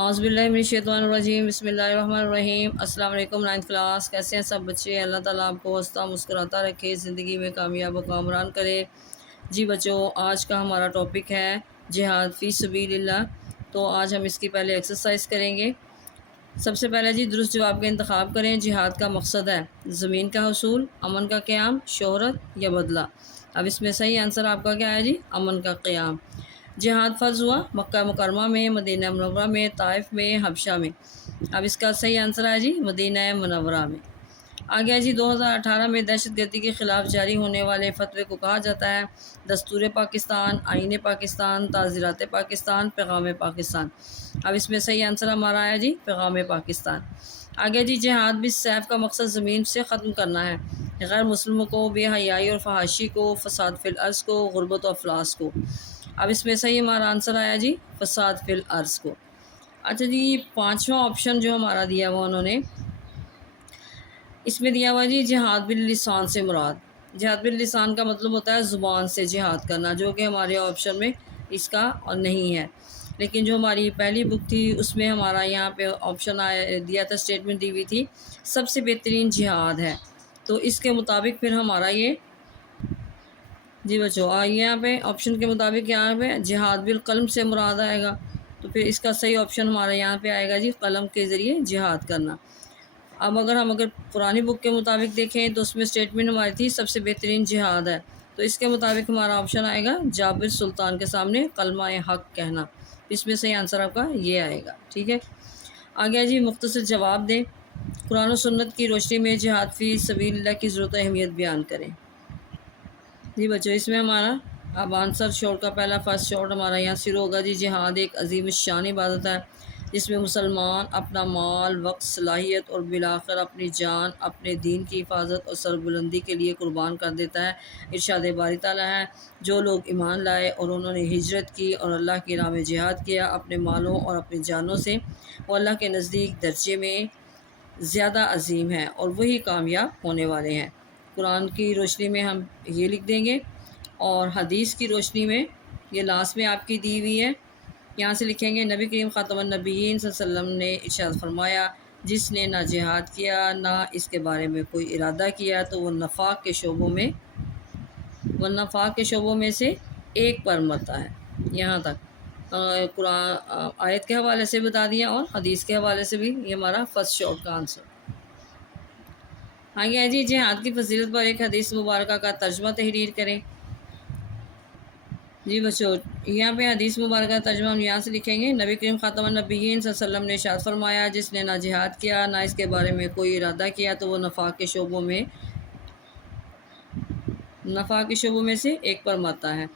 اعوذ باللہ من الشیطان الرجیم بسم اللہ الرحمن الرحیم۔ السلام علیکم 9th کلاس، کیسے ہیں سب بچے؟ اللہ تعالیٰ آپ کو ہنستا مسکراتا رکھے، زندگی میں کامیاب و کامران کرے۔ جی بچوں، آج کا ہمارا ٹاپک ہے جہاد فی سبیل اللہ۔ تو آج ہم اس کی پہلے ایکسرسائز کریں گے۔ سب سے پہلے جی درست جواب کا انتخاب کریں۔ جہاد کا مقصد ہے زمین کا حصول، امن کا قیام، شہرت یا بدلہ۔ اب اس میں صحیح آنسر آپ کا کیا ہے جی؟ امن کا قیام۔ جہاد فرض ہوا مکہ مکرمہ میں، مدینہ منورہ میں، طائف میں، حبشہ میں۔ اب اس کا صحیح آنسر ہے جی مدینہ منورہ میں۔ آگیا جی 2018 میں دہشت گردی کے خلاف جاری ہونے والے فتوے کو کہا جاتا ہے دستور پاکستان، آئین پاکستان، تعزیرات پاکستان، پیغام پاکستان۔ اب اس میں صحیح آنسر ہمارا آیا جی پیغام پاکستان۔ آگے جی جہاد بالسیف کا مقصد زمین سے ختم کرنا ہے غیر مسلموں کو، بے حیائی اور فحاشی کو، فساد فی الارض کو، غربت و افلاس کو۔ اب اس میں صحیح ہمارا آنسر آیا جی فساد فی الارض کو۔ اچھا جی پانچواں آپشن جو ہمارا دیا ہوا انہوں نے، اس میں دیا ہوا جی جہاد باللسان سے مراد۔ جہاد باللسان کا مطلب ہوتا ہے زبان سے جہاد کرنا، جو کہ ہمارے آپشن میں اس کا اور نہیں ہے۔ لیکن جو ہماری پہلی بک تھی اس میں ہمارا یہاں پہ آپشن دیا تھا، اسٹیٹمنٹ دی ہوئی تھی سب سے بہترین جہاد ہے۔ تو اس کے مطابق پھر ہمارا یہ جی بچوں یہاں پہ آپشن کے مطابق یہاں پہ جہاد بالقلم سے مراد آئے گا۔ تو پھر اس کا صحیح آپشن ہمارا یہاں پہ آئے گا جی قلم کے ذریعے جہاد کرنا۔ اب اگر پرانی بک کے مطابق دیکھیں تو اس میں اسٹیٹمنٹ ہماری تھی سب سے بہترین جہاد ہے، تو اس کے مطابق ہمارا آپشن آئے گا جابر سلطان کے سامنے کلمہ حق کہنا۔ اس میں صحیح آنسر آپ کا یہ آئے گا، ٹھیک ہے۔ آگے جی مختصر جواب دیں، قرآن و سنت کی روشنی میں جہاد فی سبیل اللہ کی ضرورت و اہمیت بیان کریں۔ جی بچوں اس میں ہمارا اب آنسر شارٹ کا پہلا فرسٹ شارٹ ہمارا یہاں شروع ہوگا جی جہاد ایک عظیم الشان عبادت ہے جس میں مسلمان اپنا مال، وقت، صلاحیت اور بالآخر اپنی جان اپنے دین کی حفاظت اور سربلندی کے لیے قربان کر دیتا ہے۔ ارشاد باری تعالیٰ ہے جو لوگ ایمان لائے اور انہوں نے ہجرت کی اور اللہ کی راہ میں جہاد کیا اپنے مالوں اور اپنی جانوں سے، وہ اللہ کے نزدیک درجے میں زیادہ عظیم ہیں اور وہی کامیاب ہونے والے ہیں۔ قرآن کی روشنی میں ہم یہ لکھ دیں گے، اور حدیث کی روشنی میں یہ لاسٹ میں آپ کی دی ہوئی ہے، یہاں سے لکھیں گے نبی کریم خاتم النبیین صلی اللہ علیہ وسلم نے ارشاد فرمایا جس نے نہ جہاد کیا نہ اس کے بارے میں کوئی ارادہ کیا تو وہ نفاق کے شعبوں میں سے ایک پر مرتا ہے۔ یہاں تک قرآن آیت کے حوالے سے بتا دیا اور حدیث کے حوالے سے بھی، یہ ہمارا فرسٹ شارٹ کا آنسر۔ آگے جی جہاد کی فضیلت پر ایک حدیث مبارکہ کا ترجمہ تحریر کریں۔ جی بچوں یہاں پہ حدیث مبارکہ ترجمہ ہم یہاں سے لکھیں گے نبی کریم خاتم النبیین صلی اللہ علیہ وسلم نے ارشاد فرمایا جس نے نہ جہاد کیا نہ اس کے بارے میں کوئی ارادہ کیا تو وہ نفاق کے شعبوں میں سے ایک پر مرتا ہے۔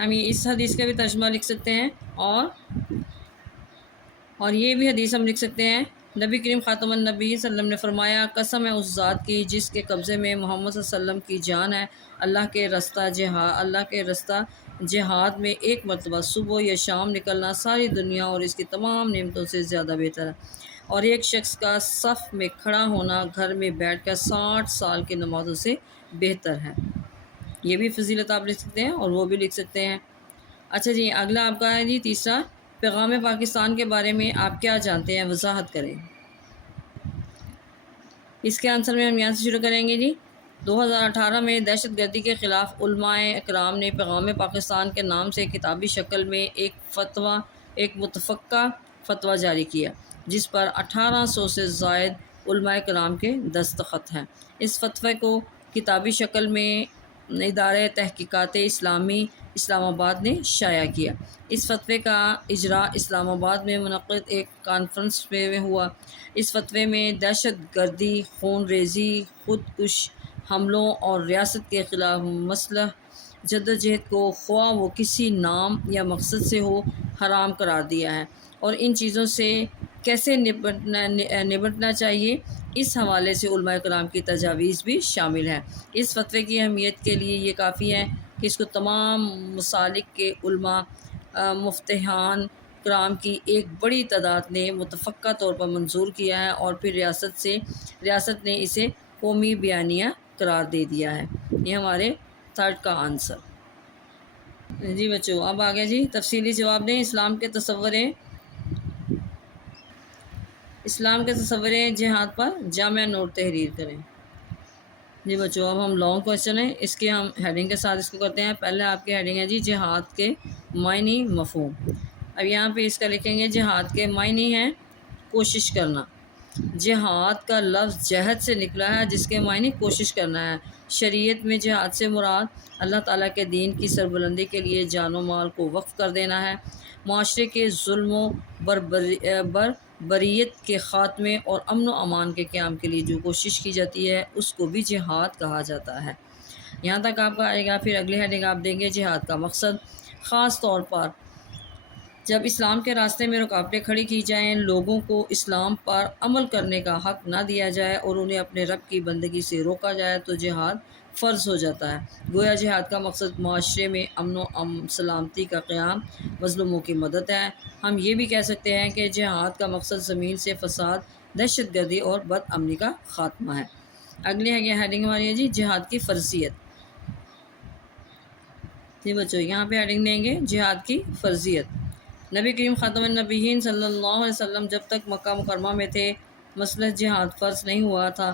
ہم اس حدیث کا بھی ترجمہ لکھ سکتے ہیں اور یہ بھی حدیث ہم لکھ سکتے ہیں نبی کریم خاتم النبی صلی اللہ علیہ وسلم نے فرمایا قسم ہے اس ذات کی جس کے قبضے میں محمد صلی اللہ علیہ وسلم کی جان ہے، اللہ کے رستہ جہاد میں ایک مرتبہ صبح یا شام نکلنا ساری دنیا اور اس کی تمام نعمتوں سے زیادہ بہتر ہے، اور ایک شخص کا صف میں کھڑا ہونا گھر میں بیٹھ کر 60 سال کی نمازوں سے بہتر ہے۔ یہ بھی فضیلت آپ لکھ سکتے ہیں اور وہ بھی لکھ سکتے ہیں۔ اچھا جی اگلا آپ کا ہے جی تیسرا، پیغام پاکستان کے بارے میں آپ کیا جانتے ہیں، وضاحت کریں۔ اس کے آنسر میں ہم یہاں سے شروع کریں گے جی 2018 میں دہشت گردی کے خلاف علماء اکرام نے پیغام پاکستان کے نام سے کتابی شکل میں ایک متفقہ فتویٰ جاری کیا جس پر 1800 سے زائد علماء اکرام کے دستخط ہیں۔ اس فتوے کو کتابی شکل میں ادارہ تحقیقات اسلامی اسلام آباد نے شائع کیا۔ اس فتوے کا اجرا اسلام آباد میں منعقد ایک کانفرنس میں ہوا۔ اس فتوے میں دہشت گردی، خون ریزی، خودکش حملوں اور ریاست کے خلاف مسلح جدوجہد کو خواہ وہ کسی نام یا مقصد سے ہو حرام قرار دیا ہے، اور ان چیزوں سے کیسے نمٹنا چاہیے اس حوالے سے علماء کرام کی تجاویز بھی شامل ہیں۔ اس فتوے کی اہمیت کے لیے یہ کافی ہے کہ اس کو تمام مسالک کے علماء مفتیان کرام کی ایک بڑی تعداد نے متفقہ طور پر منظور کیا ہے، اور پھر ریاست نے اسے قومی بیانیہ قرار دے دیا ہے۔ یہ ہمارے تھرڈ کا آنسر۔ جی بچوں اب آگے جی تفصیلی جواب دیں، اسلام کے تصور اسلام کے تصور جہاد پر جامع نوٹ تحریر کریں۔ جی بچوں، اب ہم لانگ کویشچن ہے، اس کی ہم ہیڈنگ کے ساتھ اس کو کرتے ہیں۔ پہلے آپ کی ہیڈنگ ہے جی جہاد کے معنی مفہوم۔ اب یہاں پہ اس کا لکھیں گے جہاد کے معنی ہیں کوشش کرنا۔ جہاد کا لفظ جہد سے نکلا ہے جس کے معنی کوشش کرنا ہے۔ شریعت میں جہاد سے مراد اللہ تعالیٰ کے دین کی سربلندی کے لیے جان و مال کو وقف کر دینا ہے۔ معاشرے کے ظلم و بربریت کے خاتمے اور امن و امان کے قیام کے لیے جو کوشش کی جاتی ہے اس کو بھی جہاد کہا جاتا ہے۔ یہاں تک آپ کا آئے گا۔ پھر اگلی ہیڈنگ آپ دیں گے جہاد کا مقصد۔ خاص طور پر جب اسلام کے راستے میں رکاوٹیں کھڑی کی جائیں، لوگوں کو اسلام پر عمل کرنے کا حق نہ دیا جائے اور انہیں اپنے رب کی بندگی سے روکا جائے تو جہاد فرض ہو جاتا ہے۔ گویا جہاد کا مقصد معاشرے میں امن و سلامتی کا قیام، مظلوموں کی مدد ہے۔ ہم یہ بھی کہہ سکتے ہیں کہ جہاد کا مقصد زمین سے فساد، دہشت گردی اور بد امنی کا خاتمہ ہے۔ اگلی ہیڈنگ ہماری ہے جی جہاد کی فرضیت۔ جی بچوں، یہاں پہ ہیڈنگ دیں گے جہاد کی فرضیت۔ نبی کریم خاتم النبیین صلی اللہ علیہ وسلم جب تک مکہ مکرمہ میں تھے مسئلہ جہاد فرض نہیں ہوا تھا۔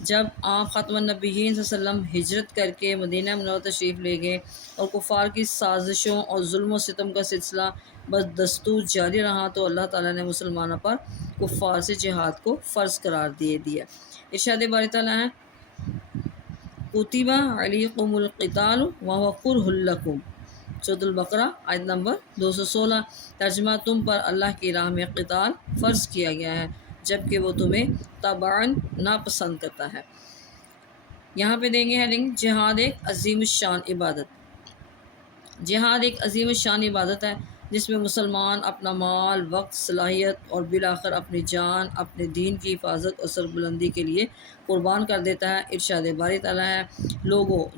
جب آپ خاتم النبیین صلی اللہ علیہ وسلم ہجرت کر کے مدینہ منورہ تشریف لے گئے اور کفار کی سازشوں اور ظلم و ستم کا سلسلہ بدستور جاری رہا تو اللہ تعالیٰ نے مسلمانوں پر کفار سے جہاد کو فرض قرار دیا۔ ارشاد باری تعالیٰ ہے کتب علیکم القتال وہو کرہ لکم، سورۃ البقرہ آیت نمبر 216۔ ترجمہ تم پر اللہ کی راہ میں قتال فرض کیا گیا ہے جبکہ وہ تمہیں طبعاً ناپسند کرتا ہے۔ یہاں پہ دیں گے ہیڈنگ جہاد ایک عظیم الشان عبادت۔ جہاد ایک عظیم الشان عبادت ہے جس میں مسلمان اپنا مال، وقت، صلاحیت اور بالآخر اپنی جان اپنے دین کی حفاظت اور سربلندی کے لیے قربان کر دیتا ہے۔ ارشاد باری تعالیٰ ہے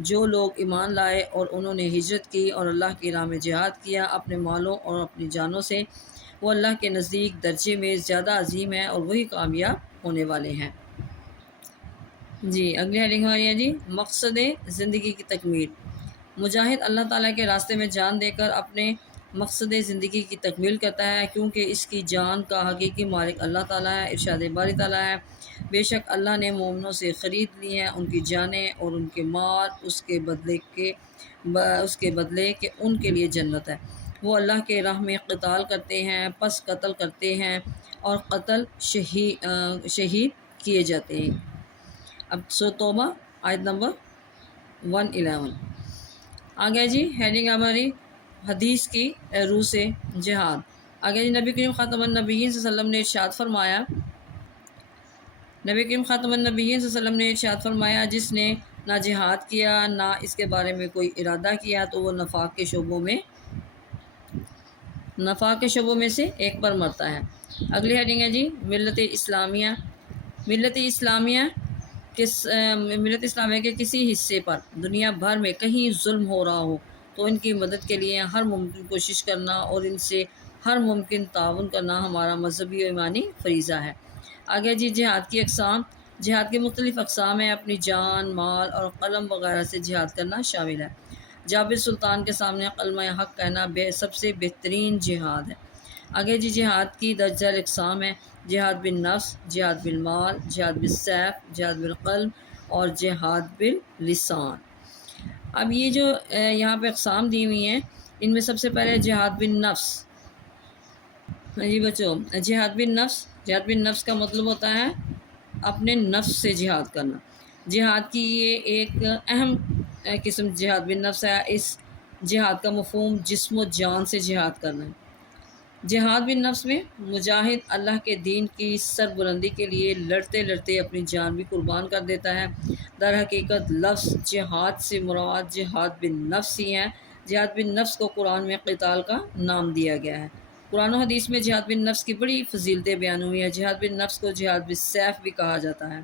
جو لوگ ایمان لائے اور انہوں نے ہجرت کی اور اللہ کی راہ میں جہاد کیا اپنے مالوں اور اپنی جانوں سے، وہ اللہ کے نزدیک درجے میں زیادہ عظیم ہیں اور وہی کامیاب ہونے والے ہیں۔ جی اگلی ہیڈنگ ہماری ہے جی مقصد زندگی کی تکمیل۔ مجاہد اللہ تعالیٰ کے راستے میں جان دے کر اپنے مقصد زندگی کی تکمیل کرتا ہے کیونکہ اس کی جان کا حقیقی مالک اللہ تعالیٰ ہے۔ ارشاد باری تعالیٰ ہے بے شک اللہ نے مومنوں سے خرید لی ہیں ان کی جانیں اور ان کے مال اس کے بدلے کہ ان کے لیے جنت ہے۔ وہ اللہ کے راہ میں قتال کرتے ہیں پس قتل کرتے ہیں اور قتل شہید کیے جاتے ہیں۔ اب سورۃ توبہ آیت نمبر 111 آگے جی ہیڈنگ ہماری حدیث کی روح سے جہاد۔ آگے جی نبی کریم خاتم النبیین صلی اللہ علیہ وسلم نے ارشاد فرمایا جس نے نہ جہاد کیا نہ اس کے بارے میں کوئی ارادہ کیا تو وہ نفاق کے شعبوں میں سے ایک پر مرتا ہے۔ اگلی ہیڈنگ ہے جی ملت اسلامیہ۔ ملت اسلامیہ کے کسی حصے پر دنیا بھر میں کہیں ظلم ہو رہا ہو تو ان کی مدد کے لیے ہر ممکن کوشش کرنا اور ان سے ہر ممکن تعاون کرنا ہمارا مذہبی و ایمانی فریضہ ہے۔ آگے جی جہاد کی اقسام۔ جہاد کی مختلف اقسام ہیں، اپنی جان، مال اور قلم وغیرہ سے جہاد کرنا شامل ہے۔ جابر سلطان کے سامنے کلمہ حق کہنا سب سے بہترین جہاد ہے۔ آگے جی جہاد کی درجہ اقسام ہے، جہاد بالنفس، جہاد بالمال، جہاد بالسیف، جہاد بالقلب اور جہاد باللسان۔ اب یہ جو یہاں پہ اقسام دی ہوئی ہیں ان میں سب سے پہلے جہاد بالنفس۔ جی بچوں جہاد بالنفس کا مطلب ہوتا ہے اپنے نفس سے جہاد کرنا۔ جہاد کی یہ ایک اہم قسم جہاد بالنفس ہے۔ اس جہاد کا مفہوم جسم و جان سے جہاد کرنا ہے۔ جہاد بالنفس میں مجاہد اللہ کے دین کی سربلندی کے لیے لڑتے لڑتے اپنی جان بھی قربان کر دیتا ہے۔ در حقیقت لفظ جہاد سے مراد جہاد بالنفس ہی ہے۔ جہاد بالنفس کو قرآن میں قتال کا نام دیا گیا ہے۔ قرآن و حدیث میں جہاد بالنفس کی بڑی فضیلتیں بیان ہوئی ہیں۔ جہاد بالنفس کو جہاد بالسیف بھی کہا جاتا ہے۔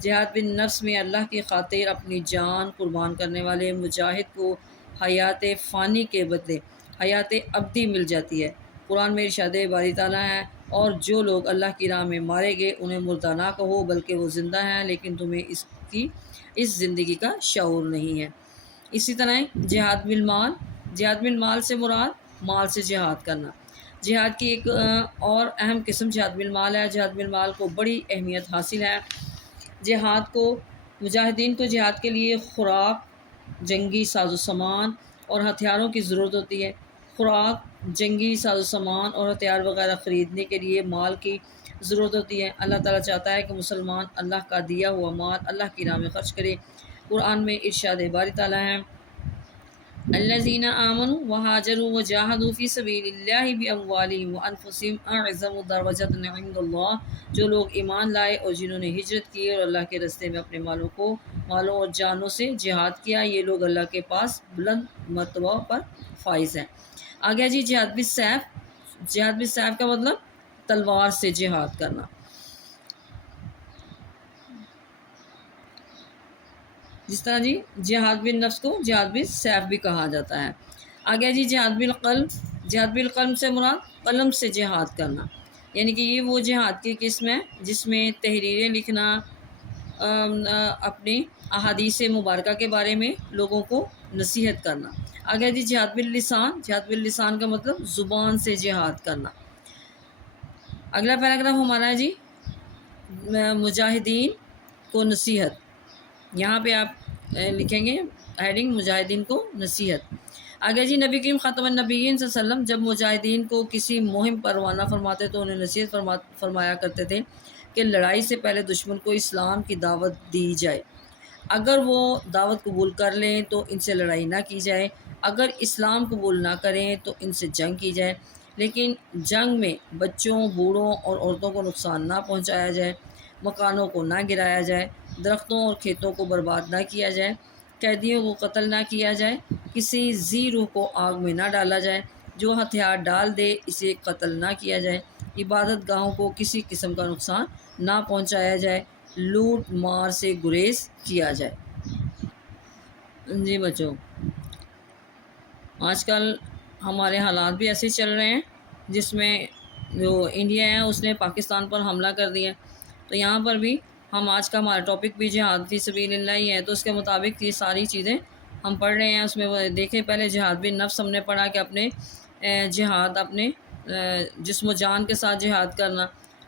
جہاد بالنفس میں اللہ کی خاطر اپنی جان قربان کرنے والے مجاہد کو حیات فانی کے بدلے حیات ابدی مل جاتی ہے۔ قرآن میں ارشاد باری تعالیٰ ہے اور جو لوگ اللہ کی راہ میں مارے گئے انہیں مردہ نہ کہو بلکہ وہ زندہ ہیں لیکن تمہیں اس زندگی کا شعور نہیں ہے۔ اسی طرح جہاد بالمال سے مراد مال سے جہاد کرنا۔ جہاد کی ایک اور اہم قسم جہاد بالمال ہے۔ جہاد بالمال کو بڑی اہمیت حاصل ہے۔ جہاد کو مجاہدین کو جہاد کے لیے خوراک، جنگی ساز و سامان اور ہتھیاروں کی ضرورت ہوتی ہے۔ خوراک، جنگی ساز و سامان اور ہتھیار وغیرہ خریدنے کے لیے مال کی ضرورت ہوتی ہے۔ اللہ تعالیٰ چاہتا ہے کہ مسلمان اللہ کا دیا ہوا مال اللہ کی راہ میں خرچ کرے۔ قرآن میں ارشاد باری تعالیٰ ہے، الذین آمنوا وہاجروا وجاہدوا فی سبیل اللہ باموالہم وانفسہم اعظم درجۃ عند اللہ، جو لوگ ایمان لائے اور جنہوں نے ہجرت کی اور اللہ کے راستے میں اپنے مالوں اور جانوں سے جہاد کیا، یہ لوگ اللہ کے پاس بلند مرتبہ پر فائز ہیں۔ آگیا جی جہاد بالسیف۔ جہاد بالسیف کا مطلب تلوار سے جہاد کرنا۔ جس طرح جی جہاد بالنفس کو جہاد بالسیف بھی کہا جاتا ہے۔ آگیا جی جہاد بالقلم۔ جہاد بالقلم سے مراد قلم سے جہاد کرنا، یعنی کہ یہ وہ جہاد کی قسم ہے جس میں تحریریں لکھنا، اپنی احادیث مبارکہ کے بارے میں لوگوں کو نصیحت کرنا۔ آگیا جی جہاد باللسان۔ جہاد باللسان کا مطلب زبان سے جہاد کرنا۔ اگلا پیراگراف ہمارا ہے جی مجاہدین کو نصیحت۔ یہاں پہ آپ لکھیں گے ہیڈنگ مجاہدین کو نصیحت۔ آگے جی نبی کریم خاتم النبیین صلی اللہ علیہ وسلم جب مجاہدین کو کسی مہم پر روانہ فرماتے تو انہیں نصیحت فرمایا کرتے تھے کہ لڑائی سے پہلے دشمن کو اسلام کی دعوت دی جائے۔ اگر وہ دعوت قبول کر لیں تو ان سے لڑائی نہ کی جائے، اگر اسلام قبول نہ کریں تو ان سے جنگ کی جائے، لیکن جنگ میں بچوں، بوڑھوں اور عورتوں کو نقصان نہ پہنچایا جائے، مکانوں کو نہ گرایا جائے، درختوں اور کھیتوں کو برباد نہ کیا جائے، قیدیوں کو قتل نہ کیا جائے، کسی ذی روح کو آگ میں نہ ڈالا جائے، جو ہتھیار ڈال دے اسے قتل نہ کیا جائے، عبادت گاہوں کو کسی قسم کا نقصان نہ پہنچایا جائے، لوٹ مار سے گریز کیا جائے۔ جی بچوں، آج کل ہمارے حالات بھی ایسے چل رہے ہیں جس میں جو انڈیا ہے اس نے پاکستان پر حملہ کر دیا، تو یہاں پر بھی ہم آج کا ہمارا ٹاپک بھی جہاد فی سبیل اللہ ہی ہے، تو اس کے مطابق یہ ساری چیزیں ہم پڑھ رہے ہیں۔ اس میں وہ دیکھیں پہلے جہاد بالنفس ہم نے پڑھا کہ اپنے جہاد اپنے جسم و جان کے ساتھ جہاد کرنا،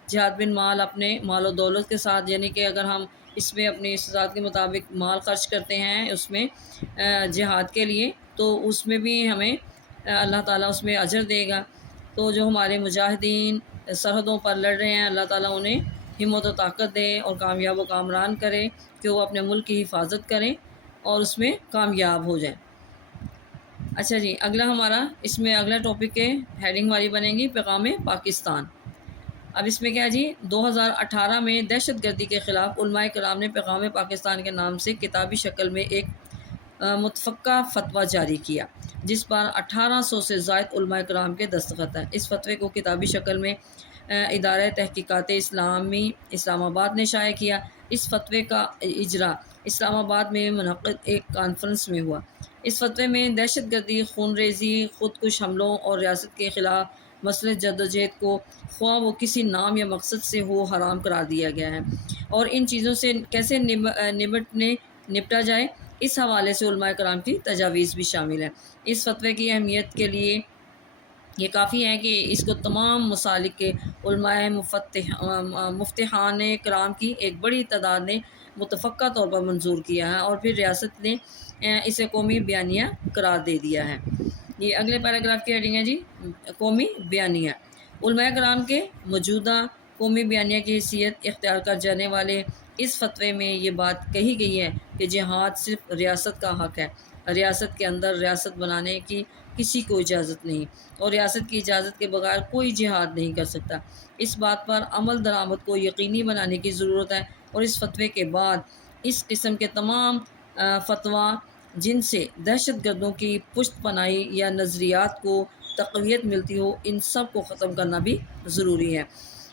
جہاد بالمال اپنے مال و دولت کے ساتھ، یعنی کہ اگر ہم اس میں اپنی استطاعت کے مطابق مال خرچ کرتے ہیں اس میں جہاد کے لیے تو اس میں بھی ہمیں اللہ تعالیٰ اس میں اجر دے گا۔ تو جو ہمارے مجاہدین سرحدوں پر لڑ رہے ہیں، اللہ تعالیٰ انہیں ہمت و طاقت دے اور کامیاب و کامران کرے کہ وہ اپنے ملک کی حفاظت کریں اور اس میں کامیاب ہو جائیں۔ اچھا جی اگلا ہمارا اس میں اگلا ٹاپک کے ہیڈنگ والی بنے گی پیغام پاکستان۔ اب اس میں کیا جی 2018 میں دہشت گردی کے خلاف علماء کرام نے پیغام پاکستان کے نام سے کتابی شکل میں ایک متفقہ فتویٰ جاری کیا جس پر 1800 سے زائد علماء کرام کے دستخط ہیں۔ اس فتوے کو کتابی شکل میں ادارہ تحقیقات اسلامی اسلام آباد نے شائع کیا۔ اس فتوے کا اجرا اسلام آباد میں منعقد ایک کانفرنس میں ہوا۔ اس فتوے میں دہشت گردی، خون ریزی، خودکش حملوں اور ریاست کے خلاف مسلح جدوجہد کو خواہ وہ کسی نام یا مقصد سے ہو حرام قرار دیا گیا ہے، اور ان چیزوں سے کیسے نپٹا جائے اس حوالے سے علماء کرام کی تجاویز بھی شامل ہیں۔ اس فتوے کی اہمیت کے لیے یہ کافی ہے کہ اس کو تمام مسالک کے علماء مفتحان کرام کی ایک بڑی تعداد نے متفقہ طور پر منظور کیا ہے، اور پھر ریاست نے اسے قومی بیانیہ قرار دے دیا ہے۔ یہ اگلے پیراگراف کی ہیڈنگ ہے جی قومی بیانیہ۔ علماء کرام کے موجودہ قومی بیانیہ کی حیثیت اختیار کر جانے والے اس فتوے میں یہ بات کہی گئی ہے کہ جہاد صرف ریاست کا حق ہے، ریاست کے اندر ریاست بنانے کی کسی کو اجازت نہیں، اور ریاست کی اجازت کے بغیر کوئی جہاد نہیں کر سکتا۔ اس بات پر عمل درآمد کو یقینی بنانے کی ضرورت ہے، اور اس فتوے کے بعد اس قسم کے تمام فتویٰ جن سے دہشت گردوں کی پشت پناہی یا نظریات کو تقویت ملتی ہو، ان سب کو ختم کرنا بھی ضروری ہے۔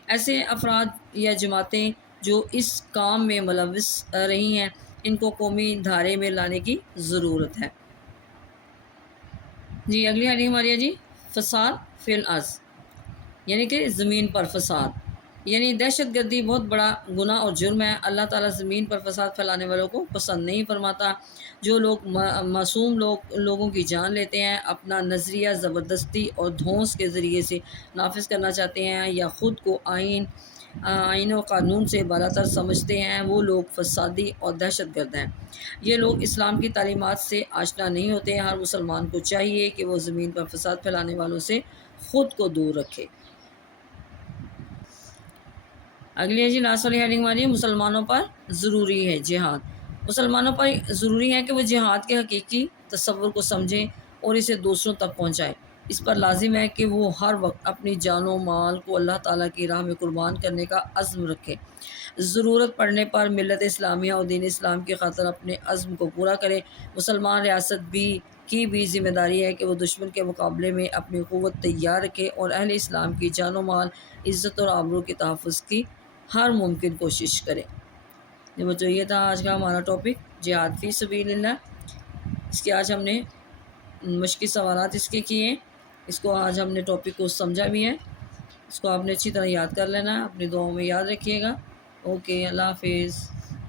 ایسے افراد یا جماعتیں جو اس کام میں ملوث رہی ہیں ان کو قومی دھارے میں لانے کی ضرورت ہے۔ جی اگلی ہیڈنگ ہماری ہے جی فساد فی الارض، یعنی کہ زمین پر فساد۔ یعنی دہشت گردی بہت بڑا گناہ اور جرم ہے۔ اللہ تعالیٰ زمین پر فساد پھیلانے والوں کو پسند نہیں فرماتا۔ جو لوگ معصوم لوگوں کی جان لیتے ہیں، اپنا نظریہ زبردستی اور دھونس کے ذریعے سے نافذ کرنا چاہتے ہیں یا خود کو آئین و قانون سے بالاتر سمجھتے ہیں، وہ لوگ فسادی اور دہشت گرد ہیں۔ یہ لوگ اسلام کی تعلیمات سے آشنا نہیں ہوتے۔ ہر مسلمان کو چاہیے کہ وہ زمین پر فساد پھیلانے والوں سے خود کو دور رکھے۔ اگلی ہے جی لاسٹ والی ہیڈنگ ہماری، مسلمانوں پر ضروری ہے جہاد۔ مسلمانوں پر ضروری ہے کہ وہ جہاد کے حقیقی تصور کو سمجھیں اور اسے دوسروں تک پہنچائیں۔ اس پر لازم ہے کہ وہ ہر وقت اپنی جان و مال کو اللہ تعالیٰ کی راہ میں قربان کرنے کا عزم رکھے۔ ضرورت پڑنے پر ملت اسلامیہ اور دین اسلام کی خاطر اپنے عزم کو پورا کرے۔ مسلمان ریاست کی بھی ذمہ داری ہے کہ وہ دشمن کے مقابلے میں اپنی قوت تیار رکھے اور اہل اسلام کی جان و مال، عزت اور آبرو کے تحفظ کی ہر ممکن کوشش کرے۔ یہ بچوں یہ تھا آج کا ہمارا ٹاپک، جہاد فی سبیل اللہ۔ اس کے آج ہم نے مشقی سوالات اس کے کیے، اس کو آج ہم نے ٹاپک کو سمجھا بھی ہے۔ اس کو آپ نے اچھی طرح یاد کر لینا ہے، اپنی دعاؤں میں یاد رکھیے گا۔ اوکے، اللہ حافظ۔